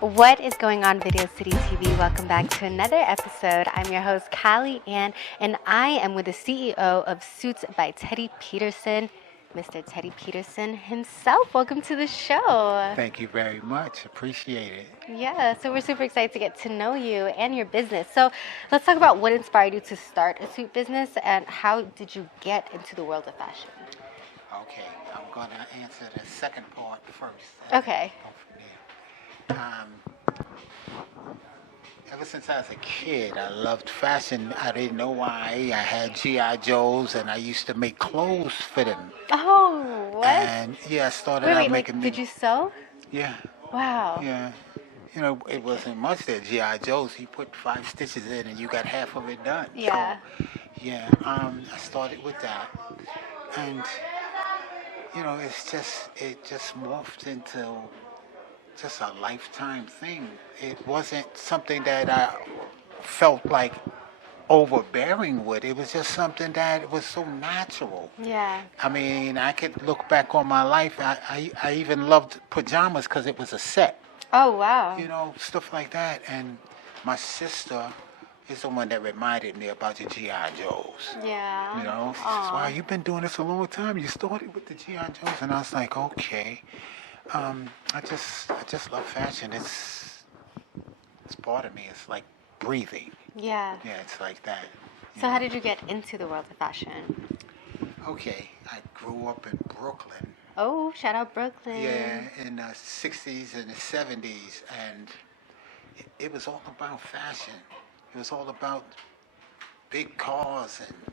What is going on, Video City TV? Welcome back to another episode. I'm your host, Callie Ann, and I am with the CEO of Suits by Teddy Peterson, Mr. Teddy Peterson himself. Welcome to the show. Thank you very much. Appreciate it. Yeah, so we're super excited to get to know you and your business. So let's talk about what inspired you to start a suit business and how did you get into the world of fashion? Okay, I'm going to answer the second part first. Okay. Go from there. Ever since I was a kid, I loved fashion. I didn't know why. I had G.I. Joes, and I used to make clothes for them. Oh, what? And yeah, I started out Wait, making. did you sew? Yeah. Wow. Yeah. You know, it wasn't much that G.I. Joes. You put 5 stitches in, and you got half of it done. Yeah. So, yeah. I started with that, and you know, it just morphed into just a lifetime thing. It wasn't something that I felt like overbearing with. It was just something that was so natural. Yeah. I mean, I could look back on my life. I even loved pajamas because it was a set. Oh, wow. You know, stuff like that. And my sister is the one that reminded me about the G.I. Joes. Yeah. You know, she says, wow, you've been doing this a long time. You started with the G.I. Joes. And I was like, okay. I just love fashion. It's part of me. It's like breathing. Yeah. Yeah, it's like that. So how did you get into the world of fashion? Okay, I grew up in Brooklyn. Oh, shout out Brooklyn. Yeah, in the 60s and the 70s, and it was all about fashion. It was all about big cars and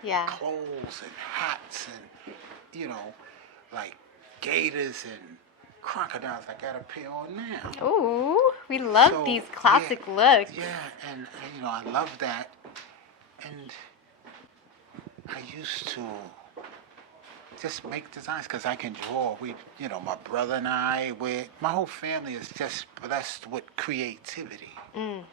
Yeah. clothes and hats and, you know, like gators and crocodiles. I got a pair on now. Ooh, we love So, these classic looks. Yeah, and you know, I love that. And I used to just make designs because I can draw. You know, my brother and my whole family is just blessed with creativity. Mm.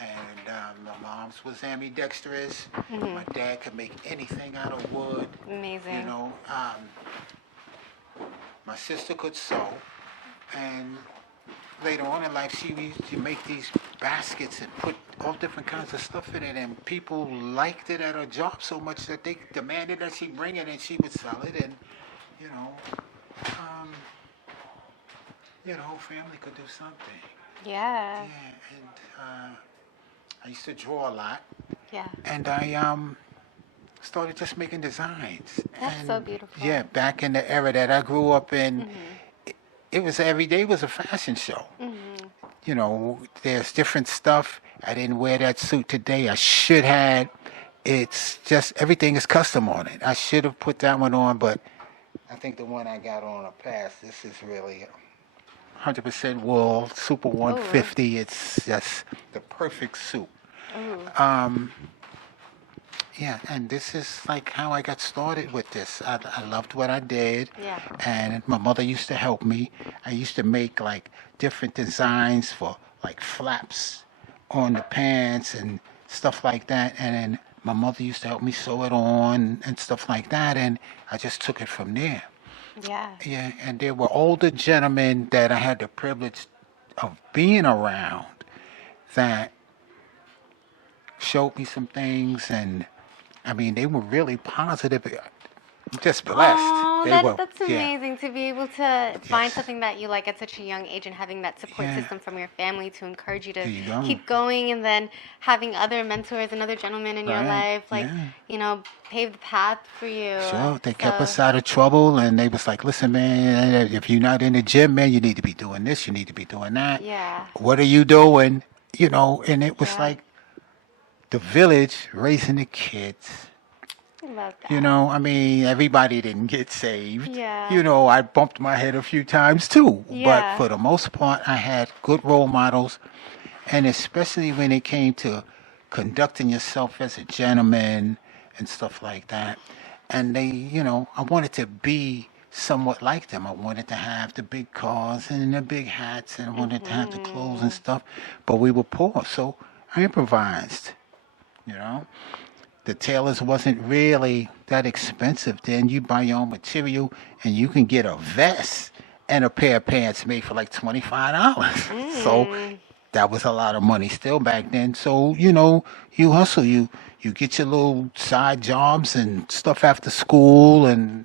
And my mom's was ambidextrous. My dad could make anything out of wood. Amazing. You know, my sister could sew, and later on in life, she used to make these baskets and put all different kinds of stuff in it, and people liked it at her job so much that they demanded that she bring it, and she would sell it, and you know, the whole family could do something. Yeah. Yeah, and I used to draw a lot, Yeah. and I started just making designs. That's and, so beautiful. Yeah, back in the era that I grew up in, it was every day was a fashion show. You know, there's different stuff. I didn't wear that suit today. I should have. It's just everything is custom on it. I should have put that one on, but I think the one I got on a pass. This is really 100% wool, Super 150. It's just the perfect suit. Ooh. Yeah, and this is like how I got started with this. I loved what I did. Yeah. And my mother used to help me. I used to make like different designs for like flaps on the pants and stuff like that. And then my mother used to help me sew it on and stuff like that. And I just took it from there. Yeah. Yeah, and there were older gentlemen that I had the privilege of being around that showed me some things, and I mean, they were really positive. I'm just blessed. Oh, They that's yeah. amazing to be able to find Yes. something that you like at such a young age and having that support Yeah. system from your family to encourage you to There you go. keep going, and then having other mentors and other gentlemen in your Right, life, like, yeah. you know, pave the path for you. Sure, they kept So- us out of trouble, and they was like, "Listen, man, if you're not in the gym, man, you need to be doing this. You need to be doing that. Yeah. What are you doing? You know?" And it was Yeah. like the village raising the kids. I love that. You know, I mean, everybody didn't get saved. Yeah. You know, I bumped my head a few times too. Yeah. But for the most part, I had good role models. And especially when it came to conducting yourself as a gentleman and stuff like that. And they, you know, I wanted to be somewhat like them. I wanted to have the big cars and the big hats, and I wanted to have the clothes and stuff. But we were poor, so I improvised, you know. The tailors wasn't really that expensive then. You buy your own material and you can get a vest and a pair of pants made for like $25. So Mm. that was a lot of money still back then. So, you hustle, you get your little side jobs and stuff after school and,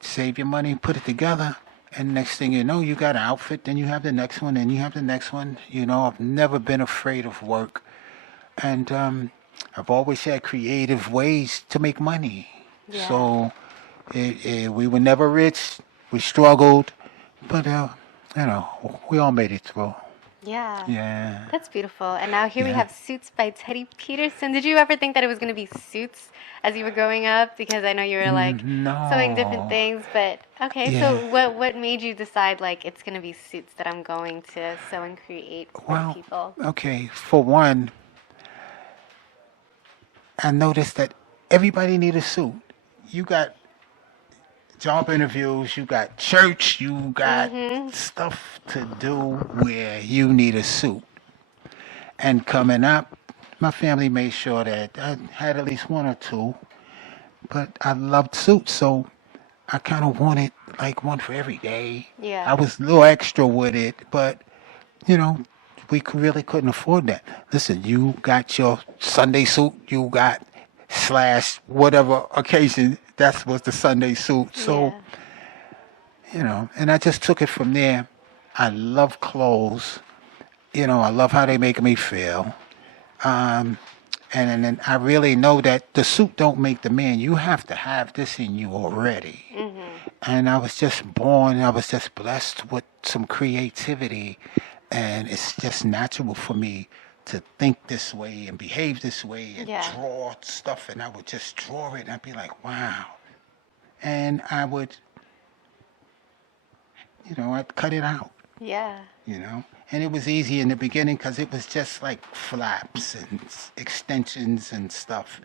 save your money, put it together. And next thing you know, you got an outfit, then you have the next one, and you have the next one. I've never been afraid of work. And I've always had creative ways to make money. Yeah. So we were never rich. We struggled. But, we all made it through. Yeah. Yeah. That's beautiful. And now here we Yeah. have Suits by Teddy Peterson. Did you ever think that it was going to be Suits as you were growing up? Because I know you were like sewing different No. things, but okay, Yeah. so what made you decide like it's going to be Suits that I'm going to sew and create for Well, people? okay. For one, I noticed that everybody need a suit. You got job interviews, you got church, you got Mhm. stuff to do where you need a suit. And coming up, my family made sure that I had at least one or two, but I loved suits, so I kind of wanted like one for every day. Yeah. I was a little extra with it, but you know, really couldn't afford that. Listen, you got your Sunday suit, you got slash whatever occasion, that was the Sunday suit. So, Yeah. and I just took it from there. I love clothes. I love how they make me feel. Um, and then I really know that the suit don't make the man. You have to have this in you already. Mhm. And I was just blessed with some creativity. And it's just natural for me to think this way and behave this way and Yeah. draw stuff. And I would just draw it and I'd be like, wow. And I would, I'd cut it out, Yeah. you know. And it was easy in the beginning because it was just like flaps and extensions and stuff.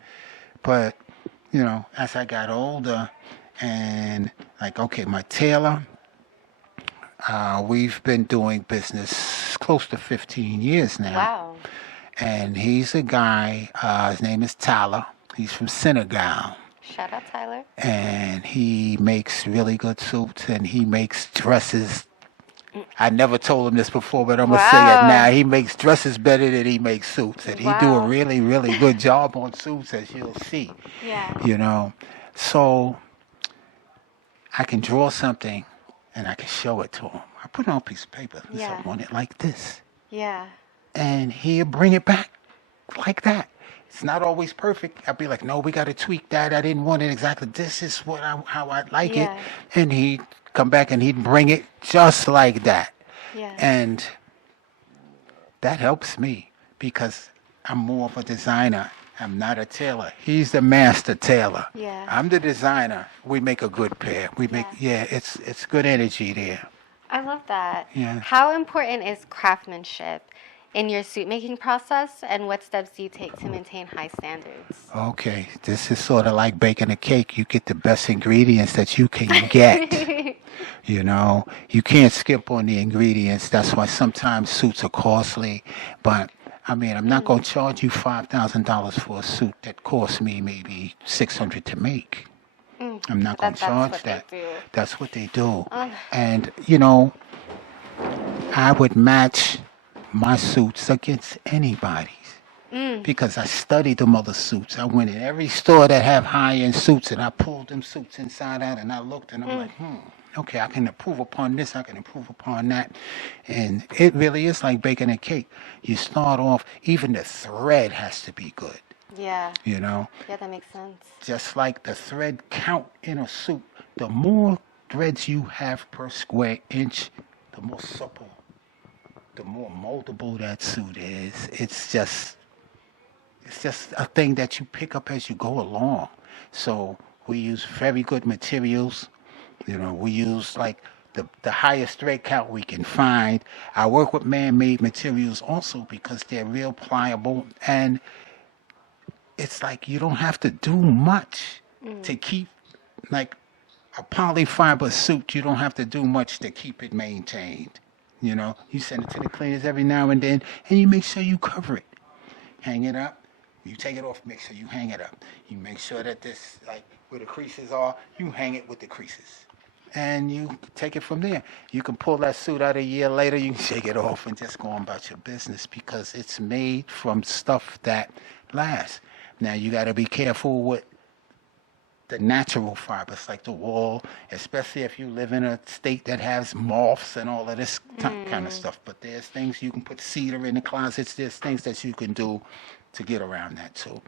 But, as I got older and like, okay, my tailor, we've been doing business close to 15 years now. Wow. And he's a guy, his name is Tyler. He's from Senegal. Shout out Tyler. And he makes really good suits and he makes dresses. I never told him this before, but I'm going to say it now. Wow. He makes dresses better than he makes suits. And he do a Wow. really, really good job on suits, as you'll see. Yeah. So I can draw something and I can show it to him. I put it on a piece of paper. Listen, Yeah. I want it like this. Yeah. And he'll bring it back like that. It's not always perfect. I'll be like, no, we got to tweak that. I didn't want it exactly. This is how I like it. Yeah. And he'd come back and he'd bring it just like that. Yeah. And that helps me because I'm more of a designer. I'm not a tailor. He's the master tailor. Yeah. I'm the designer. We make a good pair. It's good energy there. I love that. Yeah. How important is craftsmanship in your suit making process, and what steps do you take to maintain high standards? Okay, this is sort of like baking a cake. You get the best ingredients that you can get. You can't skip on the ingredients. That's why sometimes suits are costly. But I mean, I'm not going to charge you $5,000 for a suit that cost me maybe $600 to make. I'm not going to charge that. That's what they do. And I would match my suits against anybody's because I studied them other suits. I went in every store that have high-end suits and I pulled them suits inside out and I looked and I'm like, okay, I can improve upon this, I can improve upon that. And it really is like baking a cake. You start off, even the thread has to be good, Yeah. you know? Yeah, that makes sense. Just like the thread count in a suit, the more threads you have per square inch, the more supple, the more moldable that suit is. It's just a thing that you pick up as you go along. So we use very good materials. We use like the highest thread count we can find. I work with man-made materials also because they're real pliable and it's like you don't have to do much to keep like a polyfiber suit. You don't have to do much to keep it maintained. You send it to the cleaners every now and then, and you make sure you cover it. Hang it up. You take it off, make sure you hang it up. You make sure that this, like where the creases are, you hang it with the creases. and you take it from there. You can pull that suit out a year later, you can take it off and just go on about your business because it's made from stuff that lasts. Now you got to be careful with the natural fibers like the wool, especially if you live in a state that has moths and all of this kind of stuff. But there's things you can put cedar in the closets. There's things that you can do to get around that too.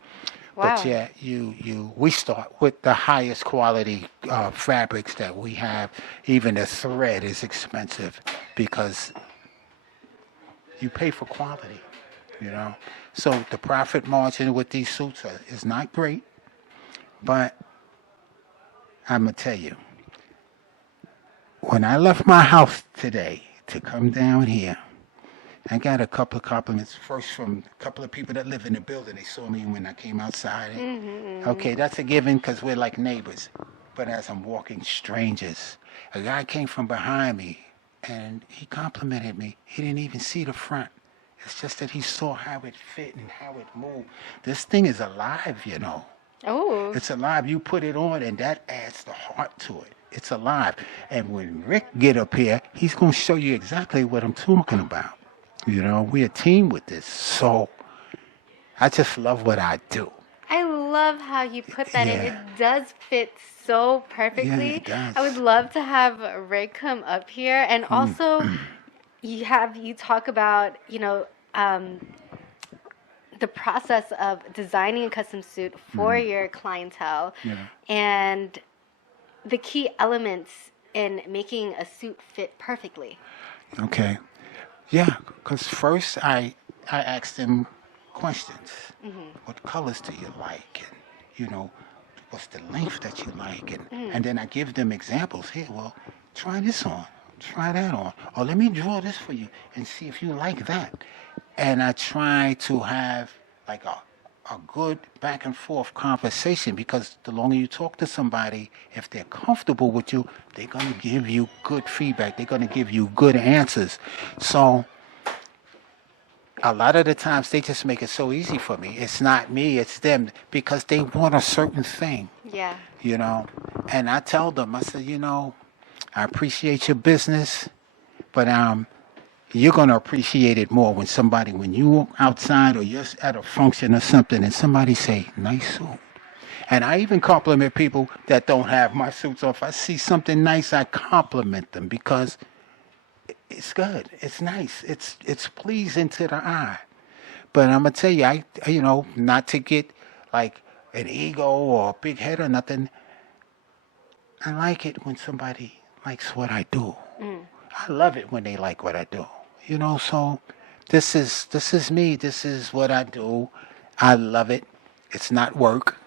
But Wow. yeah, we start with the highest quality fabrics that we have. Even the thread is expensive because you pay for quality, you know. So the profit margin with these suits is not great, but I'm gonna tell you, when I left my house today to come down here, I got a couple of compliments. First from a couple of people that live in the building. They saw me when I came outside. Okay, that's a given because we're like neighbors. But as I'm walking, strangers, a guy came from behind me and he complimented me. He didn't even see the front. It's just that he saw how it fit and how it moved. This thing is alive, you know. Oh. It's alive. You put it on, and that adds the heart to it. It's alive. And when Rick get up here, he's going to show you exactly what I'm talking about. You know, we're a team with this. So I just love what I do. I love how you put that in. It Yeah. does fit so perfectly. it does. I would love to have Rick come up here, and also you talk about the process of designing a custom suit for your clientele, Yeah. and the key elements in making a suit fit perfectly. Okay. Yeah, because first I asked them questions. What colors do you like? And, you know, what's the length that you like? And then I give them examples. Here, well, try this on. Try that on. Or let me draw this for you and see if you like that. And I try to have like a good back and forth conversation because the longer you talk to somebody, if they're comfortable with you, they're going to give you good feedback. They're going to give you good answers. So a lot of the times they just make it so easy for me. It's not me, it's them because they want a certain thing, Yeah. you know. And I tell them, I said, I appreciate your business, but you're going to appreciate it more when you walk outside or you're at a function or something and somebody say, nice suit. And I even compliment people that don't have my suits on. If I see something nice, I compliment them because it's good. It's nice. It's pleasing to the eye. But I'm going to tell you, not to get like an ego or a big head or nothing. I like it when somebody likes what I do. I love it when they like what I do. So this is me. This is what I do. I love it. It's not work.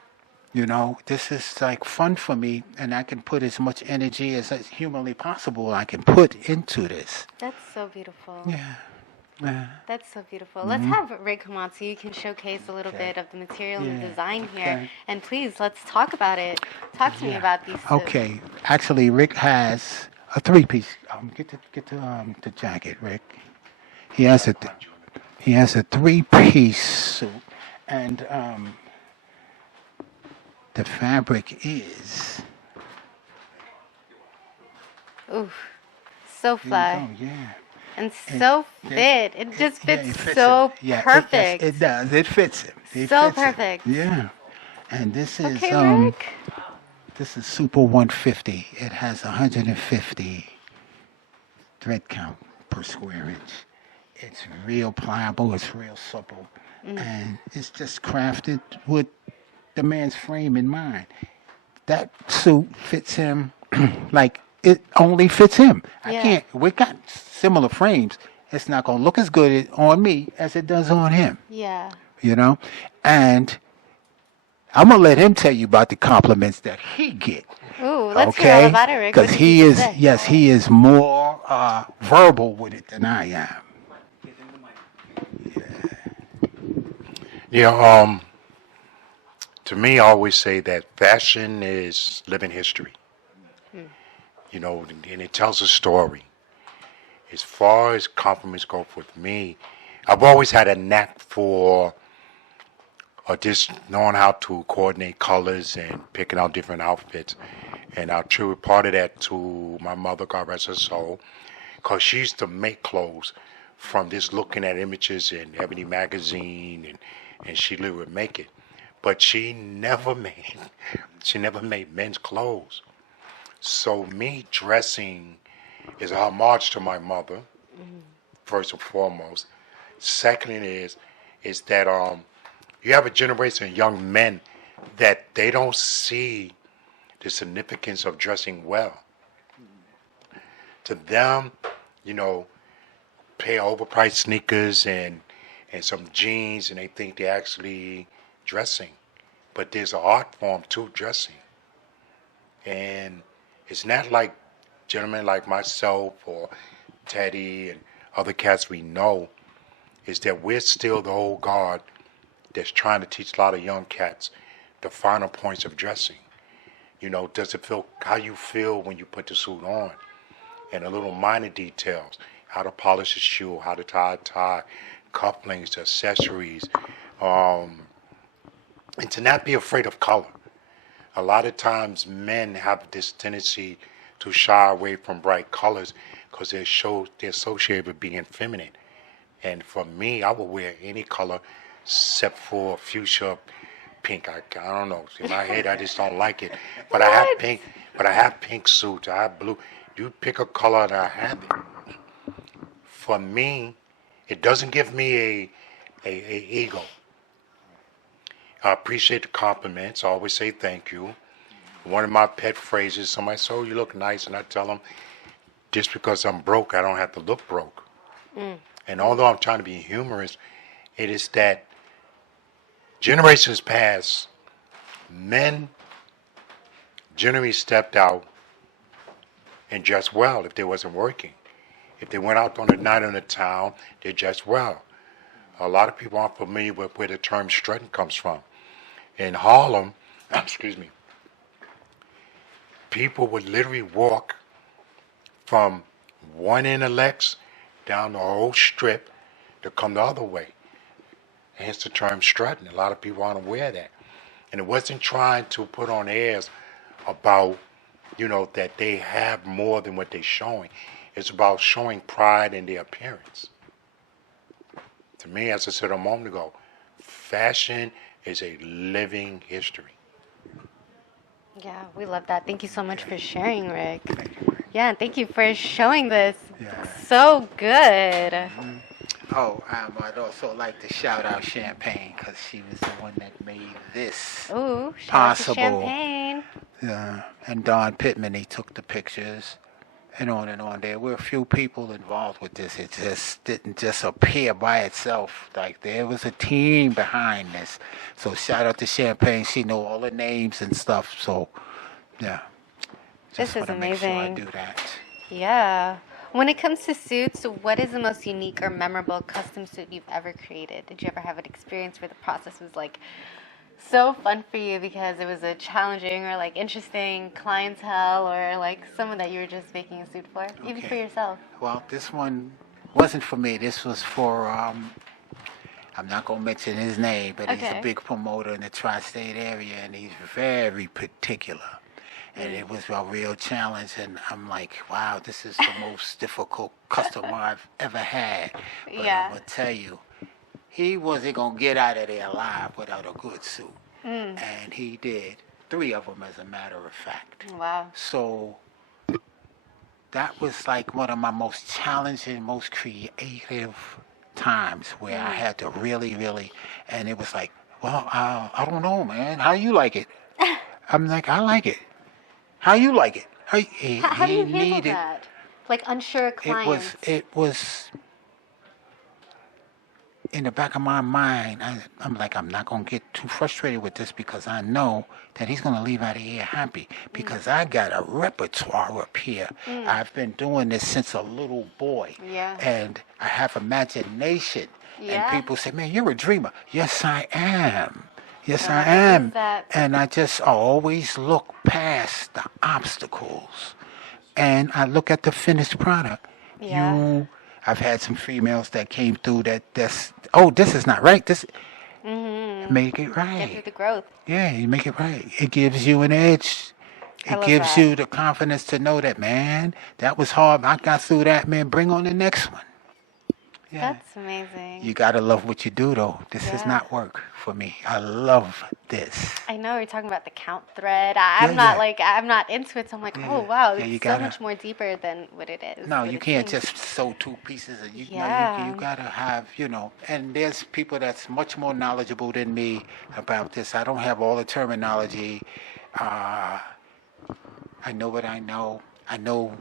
This is like fun for me, and I can put as much energy as humanly possible I can put into this. That's so beautiful. Yeah. That's so beautiful. Let's have Rick come on so you can showcase a little bit of the material and the design here. Okay. And please, let's talk about it. Talk to me about these suits. Okay. Actually, Rick has a three-piece. Get the jacket, Rick. He has a three-piece suit, and the fabric is. Ooh, so fly. Oh, yeah. And so fit. It just fits so perfect. It does. It fits him. It So fits him. perfect. Yeah. And this is Okay, Rick. this is Super 150. It has 150 thread count per square inch. It's real pliable. It's real supple, and it's just crafted with the man's frame in mind. That suit fits him like it only fits him. Yeah. We got similar frames. It's not going to look as good on me as it does on him, Yeah. And I'm going to let him tell you about the compliments that he get. Ooh, let's hear all about it, Rick. What Because did he say? he is more verbal with it than I am. Yeah, to me, I always say that fashion is living history. And it tells a story. As far as compliments go with me, I've always had a knack for just knowing how to coordinate colors and picking out different outfits. And I attribute part of that to my mother, God rest her soul, because she used to make clothes from just looking at images in Ebony magazine, and she literally would make it. But she never made men's clothes. So me dressing is a homage to my mother, first and foremost. Second is that you have a generation of young men that they don't see the significance of dressing well. To them, you know, pay overpriced sneakers and some jeans, and they think they're actually dressing. But there's an art form to dressing, and it's not like gentlemen like myself or Teddy and other cats we know. Is that we're still the old guard that's trying to teach a lot of young cats the finer points of dressing. You know, does it feel how you feel when you put the suit on? And the little minor details, how to polish a shoe, how to tie a tie, cufflinks, accessories, and to not be afraid of color. A lot of times men have this tendency to shy away from bright colors because they're associated with being feminine. And for me, I would wear any color except for fuchsia, pink. I don't know. In my head, I just don't like it. But I have pink. But I have pink suits. I have blue. You pick a color and I have it. For me, it doesn't give me a ego. I appreciate the compliments. I always say thank you. One of my pet phrases, somebody says, "Oh, you look nice," and I tell them, just because I'm broke, I don't have to look broke. And although I'm trying to be humorous, it is that generations past, men generally stepped out and dressed well if they wasn't working. If they went out on a night in the town, they dressed well. A lot of people aren't familiar with where the term strutting comes from. In Harlem, excuse me, people would literally walk from one end of Lex down the whole strip to come the other way. Hence the term strutting. A lot of people aren't aware of that. And it wasn't trying to put on airs about, that they have more than what they're showing. It's about showing pride in their appearance. To me, as I said a moment ago, fashion is a living history. Yeah, we love that. Thank you so much for sharing, Rick. Yeah, and thank you for showing this. Yeah. So good. Oh, I'd also like to shout out Champagne because she was the one that made this Ooh, shout out to possible. Champagne. Yeah, and Don Pittman, he took the pictures, and on and on. There were a few people involved with this. It just didn't just appear by itself. Like there was a team behind this. So shout out to Champagne. She know all the names and stuff. So yeah, just This is want to make sure I amazing. do that. Yeah. When it comes to suits, what is the most unique or memorable custom suit you've ever created? Did you ever have an experience where the process was like so fun for you because it was a challenging or like interesting clientele or like someone that you were just making a suit for, even for Okay. yourself? Well, this one wasn't for me. This was for I'm not gonna mention his name, but he's Okay. a big promoter in the tri-state area, and he's very particular. And it was a real challenge, and I'm like, wow, this is the most difficult customer I've ever had. But Yeah. I'm gonna tell you, he wasn't gonna get out of there alive without a good suit, and he did. 3 of them, as a matter of fact. Wow. So that was like one of my most challenging, most creative times where I had to really, and it was like, well, I don't know, man. How you like it? I'm like, I like it. How you like it? How do you He handle needed. that? Like unsure clients. It was in the back of my mind. I'm like, I'm not gonna get too frustrated with this because I know that he's gonna leave out of here happy because I got a repertoire up here. I've been doing this since a little boy, Yeah. and I have imagination. Yeah. And people say, "Man, you're a dreamer." Yes, I am. Yes, I What am. is that? And I just always look past the obstacles, and I look at the finished product. Yeah. I've had some females that came through this is not right. This make it Get through right. the growth. Yeah, you make it right. It gives you an edge I It love gives that. you the confidence to know that, man, that was hard. I got through that, man. Bring on the next one. Yeah. That's amazing. You gotta love what you do, though. This is Yeah. not work for me. I love this. I know we're talking about the count thread. Yeah, yeah, I'm not into it, so I'm like, oh yeah. wow, Yeah, it's you so gotta. much more deeper than what it is, No, what you it can't seems. just sew two pieces. You know, you Yeah. gotta have, and there's people that's much more knowledgeable than me about this. I don't have all the terminology. Uh, I know what I know. I know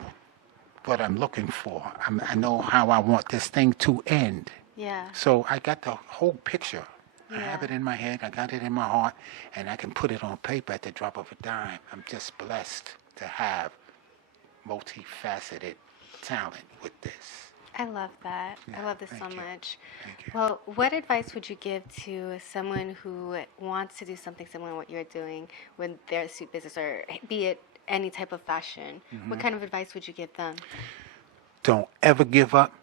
what I'm looking for. I know how I want this thing to end. Yeah. So I got the whole picture. I Yeah. have it in my head. I got it in my heart, and I can put it on paper at the drop of a dime. I'm just blessed to have multifaceted talent with this. I love that. I Yeah, love this so thank you. much. Thank you. Well, what advice would you give to someone who wants to do something similar to what you're doing with their suit business, or be it any type of fashion? What kind of advice would you give them? Don't ever give up,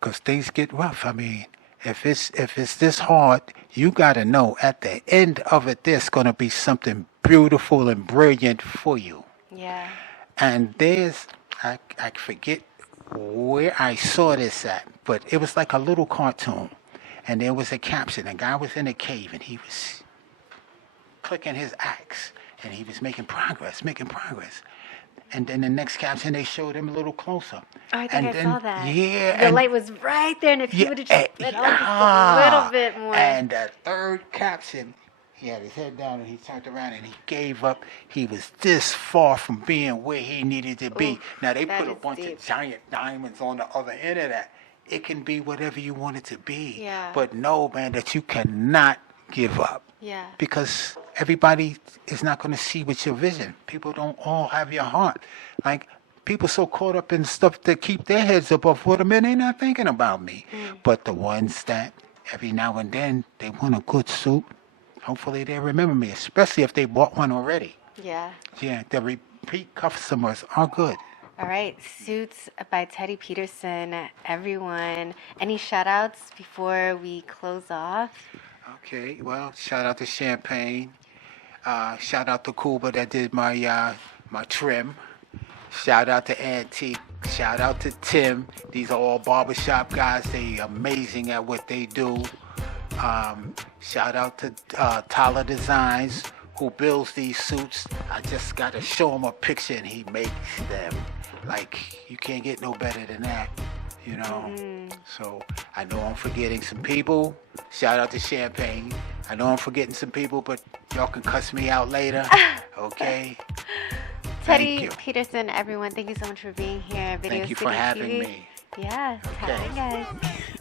'cause things get rough. I mean, if it's this hard, you got to know at the end of it, there's gonna be something beautiful and brilliant for you. Yeah. And I forget where I saw this at, but it was like a little cartoon, and there was a caption. A guy was in a cave, and he was clicking his axe, and he was making progress, making progress. And then the next caption, they showed him a little closer. Oh, I think And I then, saw that. yeah, The and light was right there, and if he yeah, would have just lit on just a ah, little bit more. and the third caption, he had his head down and he turned around and he gave up. He was this far from being where he needed to be. Oof, Now they that put a is bunch deep. of giant diamonds on the other end of that. It can be whatever you want it to be. Yeah. But know, man, that you cannot give up. Yeah. Because everybody is not going to see with your vision. People don't all have your heart. Like, people so caught up in stuff that keep their heads above water, man, they're not thinking about me. But the ones that every now and then they want a good suit, hopefully they remember me, especially if they bought one already. Yeah. Yeah, the repeat customers are good. All right, Suits by Teddy Peterson, everyone. Any shout outs before we close off? Okay, well, shout out to Champagne. Shout out to Cuba that did my trim. Shout out to Antique. Shout out to Tim. These are all barbershop guys. They amazing at what they do. Shout out to Tyler Designs, who builds these suits. I just got to show him a picture and he makes them. Like, you can't get no better than that, you know? So I know I'm forgetting some people. Shout out to Champagne. I know I'm forgetting some people, but y'all can cuss me out later, okay? Teddy Thank you. Peterson, everyone, thank you so much for being here. Video Thank you City for having TV. me. Yeah, Okay. hi guys.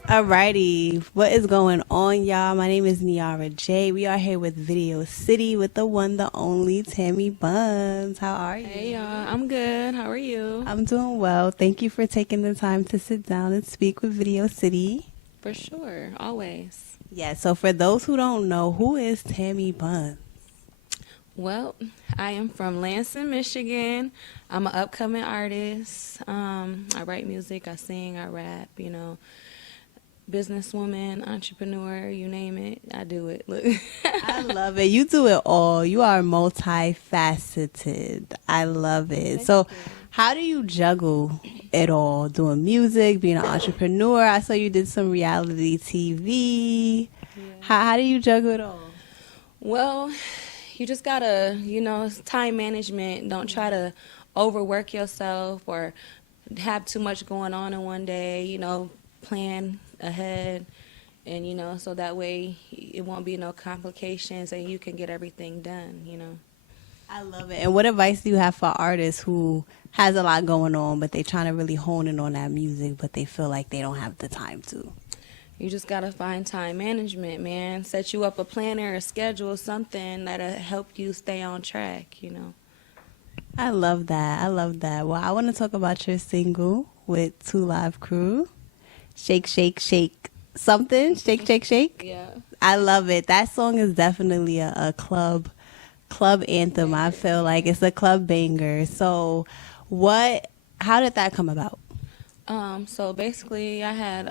Alrighty, what is going on, y'all? My name is Niara J. We are here with Video City with the one, the only Tammi Buns. How are you? Hey y'all, I'm good. How are you? I'm doing well. Thank you for taking the time to sit down and speak with Video City. For sure, always. Yeah, so for those who don't know, who is Tammi Buns? Well, I am from Lansing, Michigan. I'm an upcoming artist. I write music, I sing, I rap, businesswoman, entrepreneur, you name it, I do it. Look. I love it. You do it all. You are multifaceted. I love it. So how do you juggle it all? Doing music, being an entrepreneur. I saw you did some reality TV. How do you juggle it all? Well, you just gotta, time management. Don't try to overwork yourself or have too much going on in one day, plan ahead and, so that way it won't be no complications and you can get everything done, I love it. And what advice do you have for artists who has a lot going on, but they trying to really hone in on that music, but they feel like they don't have the time to? You just got to find time management, man. Set you up a planner, a schedule, something that'll help you stay on track, I love that. I love that. Well, I want to talk about your single with 2 Live Crew. Shake, shake, shake. Something. Shake, shake, shake. Yeah. I love it. That song is definitely a club anthem. I feel like it's a club banger. So how did that come about? So basically I had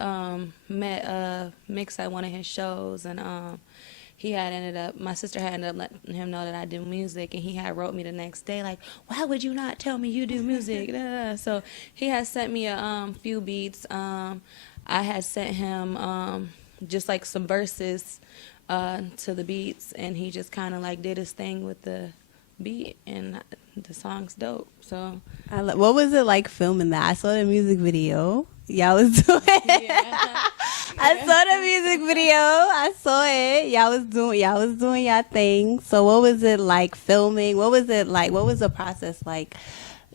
met Mix at one of his shows and he had ended up, my sister had ended up letting him know that I do music, and he had wrote me the next day like, why would you not tell me you do music? Da, da, da. So he had sent me a few beats. I had sent him just like some verses to the beats, and he just kind of like did his thing with the beat, and the song's dope. So What was it like filming that? I saw the music video. Y'all was doing I saw the music video. I saw it. Y'all was doing y'all thing. So what was it like filming? What was it like? What was the process like?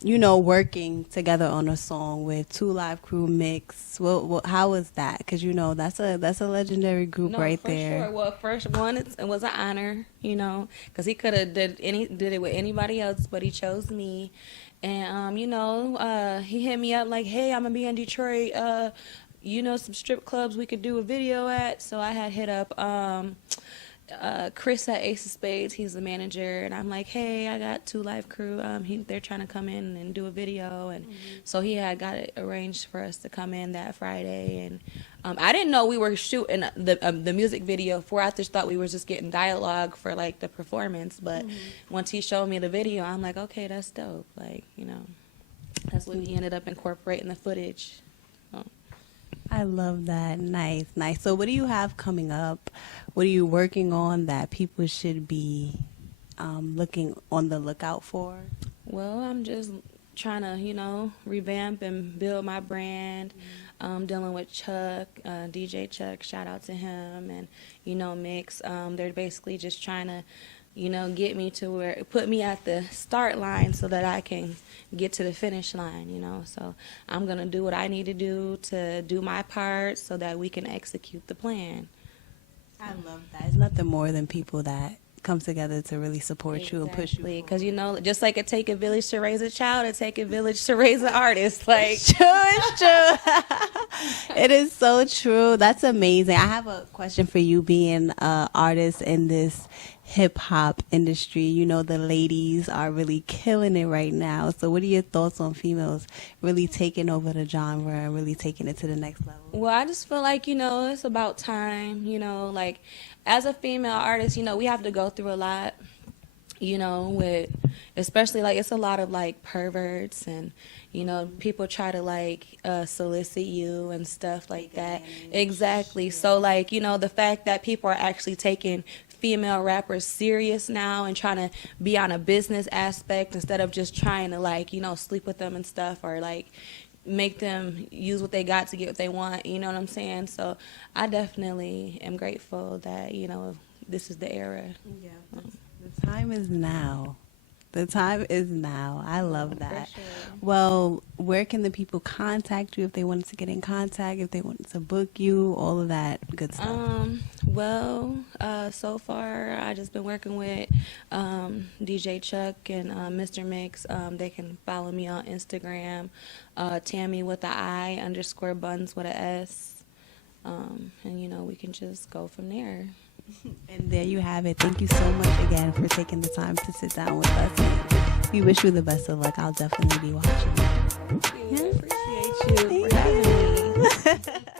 You know, working together on a song with Two Live Crew mix. How was that? Because you know that's a legendary group right for there. Sure. Well, first one, it was an honor, you know, because he could have did it with anybody else, but he chose me. And you know, he hit me up like, hey, I'm gonna be in Detroit. You know, some strip clubs we could do a video at. So I had hit up Chris at Ace of Spades. He's the manager, and I'm like, hey, I got Two Live Crew. They're trying to come in and do a video, and so he had got it arranged for us to come in that Friday. And I didn't know we were shooting the music video for. I just thought we were just getting dialogue for like the performance. But once he showed me the video, I'm like, okay, that's dope. Like, you know, that's what he ended up incorporating the footage. I love that. Nice, nice. So what do you have coming up? What are you working on that people should be looking on the lookout for? Well, I'm just trying to, you know, revamp and build my brand. Dealing with Chuck, DJ Chuck, shout out to him, and, you know, Mix. They're basically just trying to, you know, get me to where, put me at the start line so that I can get to the finish line, you know. So I'm going to do what I need to do my part so that we can execute the plan. I love that. It's nothing more than people that come together to really support you and push you. Because, you know, just like it take a village to raise a child, it take a village to raise an artist. Like, True, it's true. It is so true. That's amazing. I have a question for you, being an artist in this hip hop industry. You know, the ladies are really killing it right now. So what are your thoughts on females really taking over the genre and really taking it to the next level? well, I just feel like, you know, it's about time, you know, like as a female artist, you know, we have to go through a lot, you know, with, especially like it's a lot of like perverts and, you know, people try to like solicit you and stuff like that. Exactly. So like, you know, the fact that people are actually taking female rappers serious now and trying to be on a business aspect instead of just trying to like, you know, sleep with them and stuff, or like make them use what they got to get what they want, you know what I'm saying? So I definitely am grateful that, you know, this is the era. Yeah. The time is now. The time is now. I love that. For sure. Well, where can the people contact you if they wanted to get in contact, if they wanted to book you, all of that good stuff? Well, so far I just been working with DJ Chuck and Mr. Mix. They can follow me on Instagram, Tammi with the I _ Buns with a S. And, you know, we can just go from there. And there you have it. Thank you so much again for taking the time to sit down with us. We wish you the best of luck. I'll definitely be watching. Thank you. I appreciate you for having me.